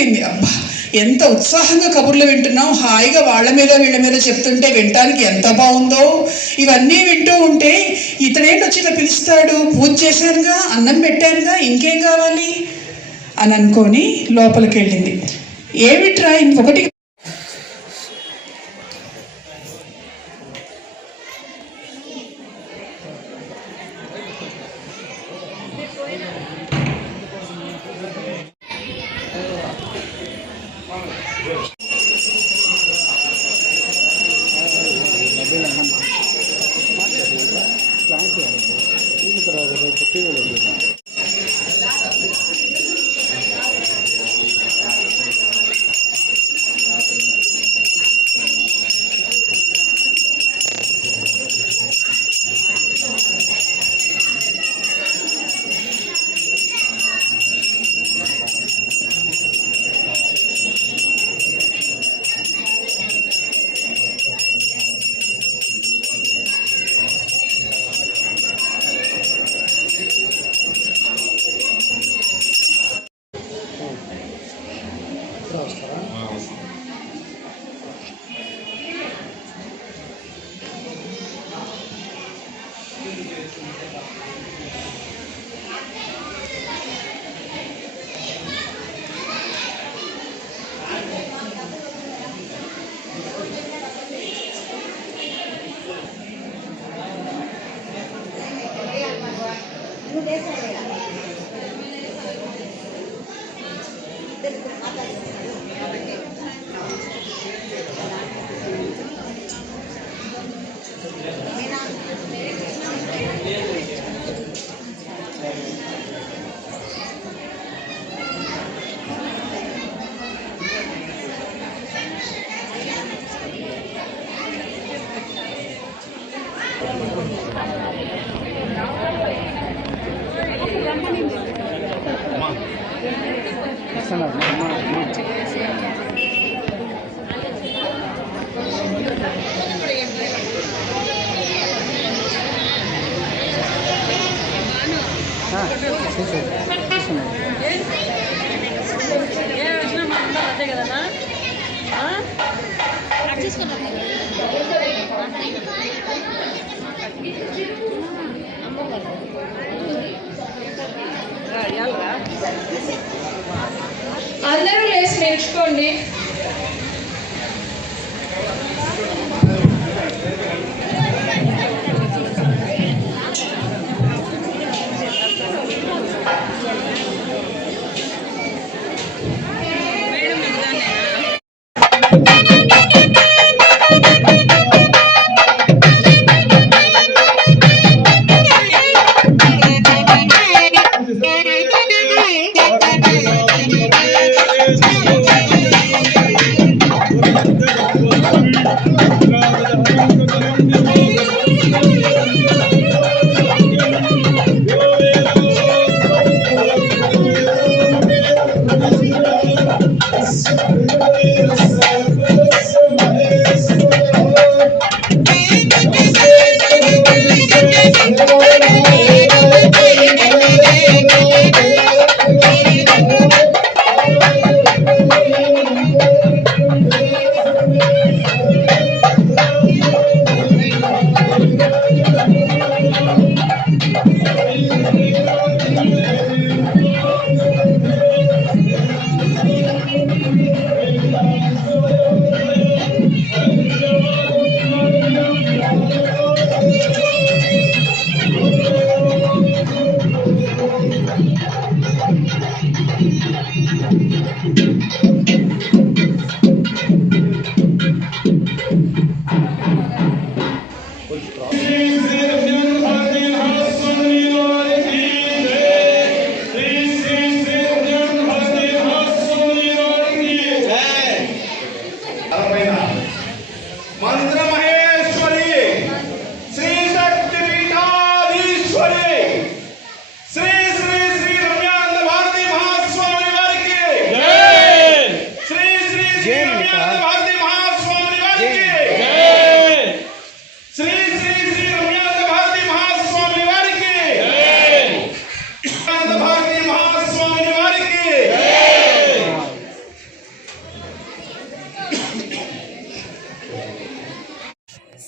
అడిగింది. అబ్బా ఎంత ఉత్సాహంగా కబుర్లు వింటున్నాం, హాయిగా వాళ్ళ మీద వీళ్ళ మీద చెప్తుంటే వినటానికి ఎంత బాగుందో. ఇవన్నీ వింటూ ఉంటే ఇతడేంటి వచ్చి ఇలా పిలుస్తాడు, పూజ చేశానుగా, అన్నం పెట్టానుగా, ఇంకేం కావాలి అని అనుకొని లోపలికి వెళ్ళింది. ఏమిట్రా ఇంకొకటి అందరూ లేచి నేర్చుకోండి.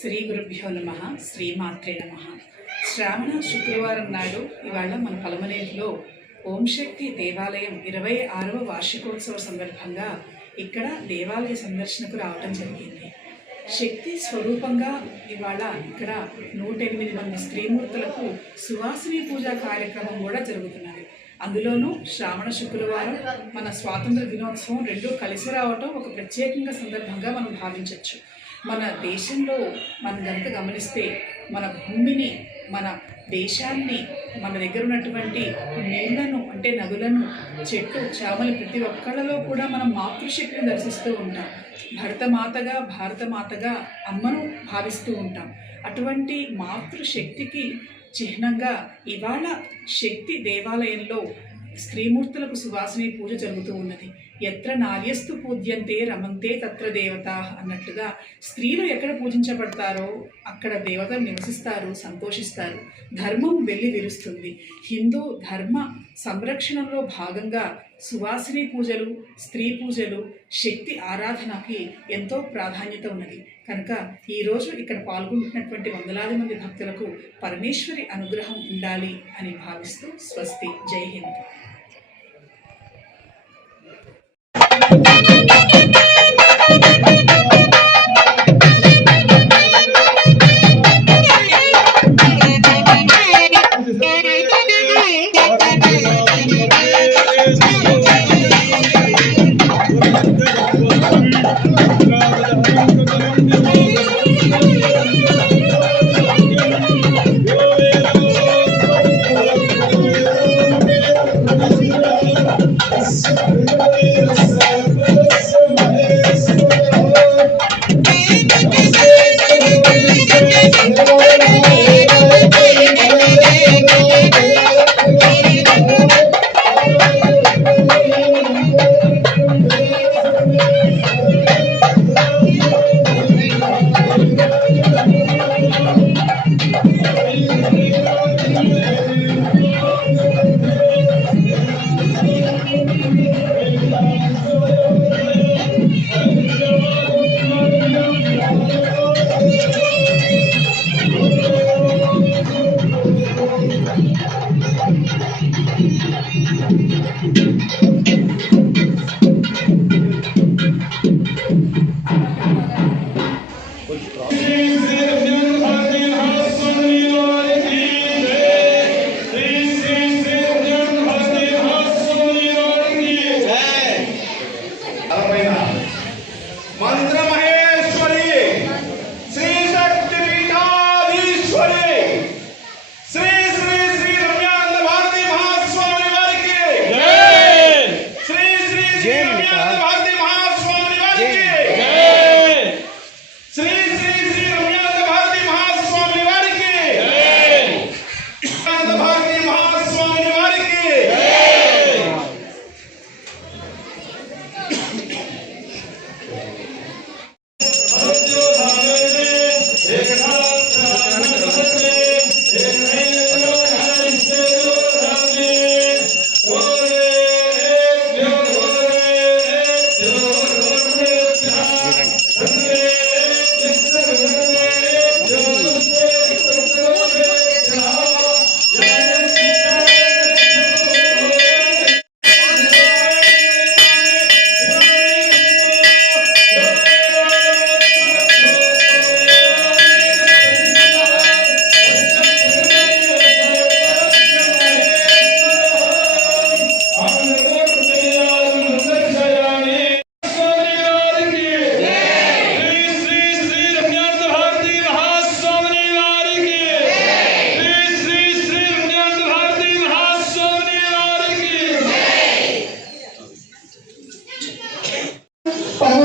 శ్రీ గురుభ్యో నమః, శ్రీమాత్రే నమః. శ్రావణ శుక్రవారం నాడు ఇవాళ మన పలమనేరులో ఓం శక్తి దేవాలయం 26వ వార్షికోత్సవ సందర్భంగా ఇక్కడ దేవాలయ సందర్శనకు రావడం జరిగింది. శక్తి స్వరూపంగా ఇవాళ ఇక్కడ 108 మంది స్త్రీమూర్తులకు సువాసిని పూజా కార్యక్రమం కూడా జరుగుతున్నది. అందులోనూ శ్రావణ శుక్రవారం మన స్వాతంత్ర దినోత్సవం రెండూ కలిసి రావటం ఒక ప్రత్యేకంగా సందర్భంగా మనం భావించవచ్చు. మన దేశంలో మనం కనుక గమనిస్తే మన భూమిని, మన దేశాన్ని, మన దగ్గర ఉన్నటువంటి నీళ్లను అంటే నదులను, చెట్టు చేమలు ప్రతి ఒక్కళ్ళలో కూడా మనం మాతృశక్తిని దర్శిస్తూ ఉంటాం. భారతమాతగా అమ్మను భావిస్తూ ఉంటాం. అటువంటి మాతృశక్తికి చిహ్నంగా ఇవాళ శక్తి దేవాలయంలో స్త్రీమూర్తులకు సువాసిని పూజ జరుగుతూ ఉన్నది. ఎత్ర నార్యస్తు పూజ్యంతే రమంతే తత్ర దేవత అన్నట్టుగా స్త్రీలు ఎక్కడ పూజించబడతారో అక్కడ దేవతలు నివసిస్తారు, సంతోషిస్తారు. ధర్మం వెళ్ళి విరుస్తుంది. హిందూ ధర్మ సంరక్షణలో భాగంగా సువాసిని పూజలు, స్త్రీ పూజలు, శక్తి ఆరాధనకి ఎంతో ప్రాధాన్యత ఉన్నది. కనుక ఈరోజు ఇక్కడ పాల్గొంటున్నటువంటి వందలాది మంది భక్తులకు పరమేశ్వరి అనుగ్రహం ఉండాలి అని భావిస్తూ స్వస్తి. జై హింద్.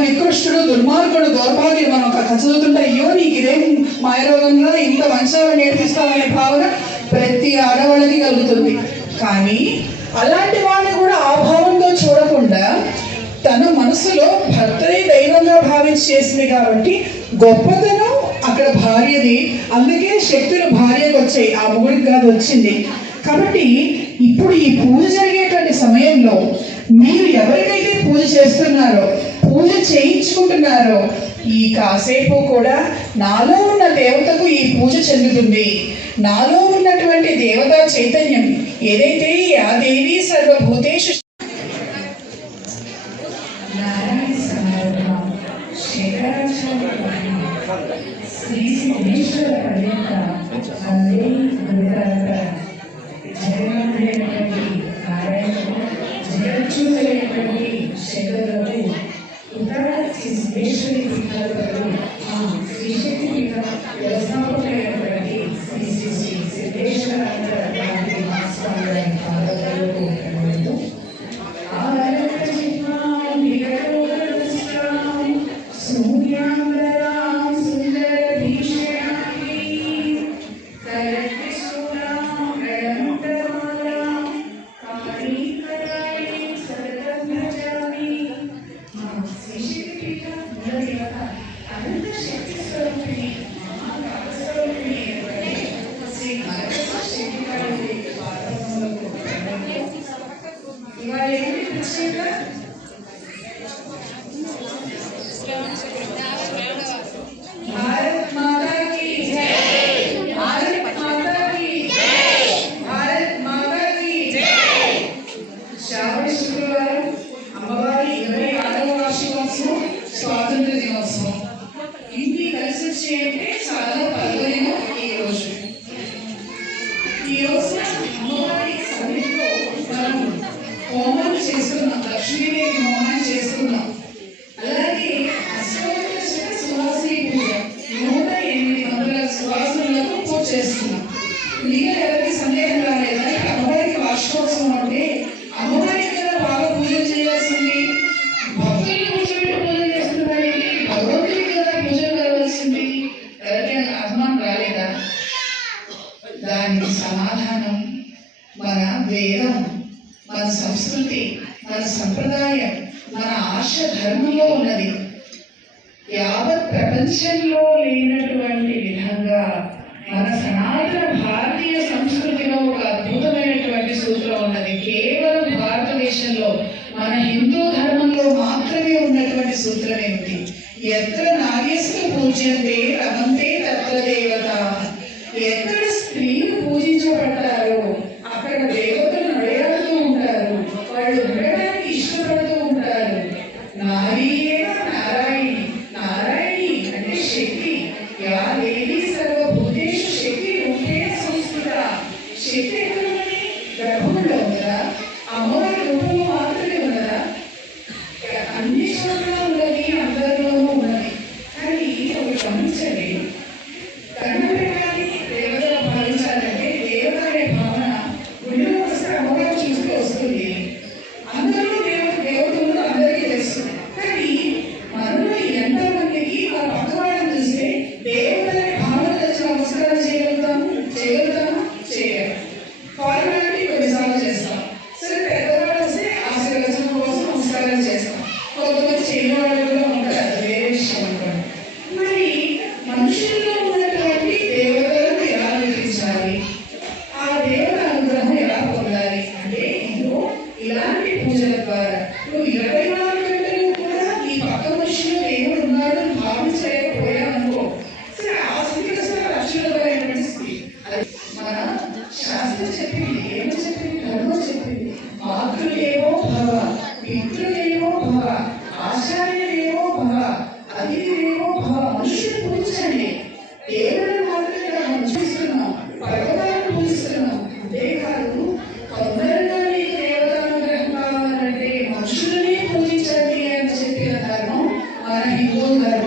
నికృష్టుడు, దుర్మార్గుడు, దౌర్భాగ్యం మనం ఒక కథ చదువుతుంటే అయ్యో నీకు ఇదేం మాయరోగంలో ఇంత మంచిగా నేర్పిస్తామనే భావన ప్రతి ఆడవాళ్ళకి కలుగుతుంది. కానీ అలాంటి వాళ్ళని కూడా ఆ భావంతో చూడకుండా తన మనసులో భర్తనే దైవంగా భావించి చేసింది కాబట్టి గొప్పతనం అక్కడ భార్యది. అందుకే శక్తులు భార్యకు వచ్చాయి, ఆ మొగుడికి కాదు వచ్చింది. కాబట్టి ఇప్పుడు ఈ పూజ జరిగేటువంటి సమయంలో మీరు ఎవరికైతే పూజ చేస్తున్నారో పూజ చేయించుకుంటున్నారో ఈ కాసేపు కూడా నాలో ఉన్న దేవతకు ఈ పూజ చెందుతుంది. నాలో ఉన్నటువంటి దేవతా చైతన్యం ఏదైతే ఆ దేవి సర్వభూతేషు స్వాతంత్ర దినోత్సవం ఇన్ని కలిసి వచ్చి అంటే చాలా పర్వదిన ఈ రోజున అమ్మవారి సన్నిధిలో మనం హోమాన్ని చేస్తున్నాం, లక్ష్మీదేవి హోమాన్ని చేస్తున్నాం. అలాగే అష్టోత్తర సువాసిని పూజ 108 సువాసనలకు పూజ చేస్తున్నాం. మీకు ఎవరికి సందేహం రాలేదా? అమ్మవారికి వార్షికోత్సవం అంటే అమ్మవారికి కదా బాగా పూజలు చేయాల్సింది, భక్తులు కూర్చోబెట్టి పూజలు చేస్తున్నారు, భగవంతుడికి కదా పూజలు కావాల్సింది. ఎవరికైనా అనుమానం రాలేదా? దానికి సమాధానం మన వేదం, మన సంస్కృతి, మన సంప్రదాయం, మన ఆర్ష ధర్మంలో ఉన్నది. యావత్ ప్రపంచంలో లేనటువంటి విధంగా మన సనాతన భారతీయ సంస్కృతిలో ఒక అద్భుతమైనటువంటి సూత్రం ఉన్నది. కేవలం భారతదేశంలో మన హిందూ ధర్మంలో మాత్రమే ఉన్నటువంటి సూత్రం ఏమిటి? ఎత్ర నార్యస్తు పూజ్యంతే రమంతే తత్ర దేవత. ఎక్కడ స్త్రీలు పూజించబడతారో అక్కడ దేవతలు నడయాడుతూ ఉంటారు, వాళ్ళు ఉండడానికి ఇష్టపడుతూ ఉంటారు. నారీయేవ నారాయణి, నారాయణి అంటే శక్తి. యా దేవి సర్వభూతేషు శక్తి రూపేణ సంస్కృత. శక్తి ఎక్కడ ఉన్నది? గర్భంలో ఉన్నదా? అమ్మవారి రూపంలో మాత్రమే ఉన్నదా? అన్ని చోట్ల ఉన్నది, అందరిలోనూ ఉన్నది. కానీ ఒకటి గమనించండి, కన్నపెట్టాలి దేవతగా భావించాలంటే దేవత అనే భావన గుడిలో వస్తే అమ్మవారు చూస్తే వస్తుంది. అందరూ దేవతలు అందరికీ తెలుసు. కానీ మనలో ఎంతమందికి ఆ పక్కవాళ్ళని చూస్తే దేవత అనే భావన తెచ్చి నమస్కారం చేయగలుగుతాము? చేయగలం. ఫార్మాలిటీ కొన్నిసార్లు చేస్తాం. సరే, పెద్దవాళ్ళు వస్తే ఆశీర్వచనం కోసం నమస్కారం చేస్తాం. కొంతమంది చేయని వాళ్ళు కూడా ఉంటారు, అది వేరే విషయం అనుకోండి. మరి మనుషుల్లో ఉన్నటువంటి దేవతలను ఎలా నిర్మించాలి, ఆ దేవత అనుగ్రహం ఎలా పొందాలి అంటే ఇదిగో ఇలాంటి పూజల ద్వారా. నువ్వు 24 గంటలు కూడా ఈ పక్క మనుషులు దేవుడు ఉన్నాడు భావించలేకపోయావనుకో, సరే ఆ స్థితికి వస్తే లక్షణమైనటువంటి స్థితి. అది మన శాస్త్రం చెప్పింది, ఏమో చెప్పింది, ధర్మం చెప్పింది. మాతృదేవో భవ, పితృదేవో భవ, ఆచార్యదేవో భవ, అతిథిదేవో భవ. మనుషులు పూజించండి. దేవుడు మాత్రమే మనం పూజిస్తున్నాం, పర్వతాలను పూజిస్తున్నాం. అంతేకాదు తొందరగా మీకు దేవతానుగ్రహం కావాలంటే మనుషులనే పూజించండి అని చెప్పిన ధర్మం మన హిందూ ధర్మం.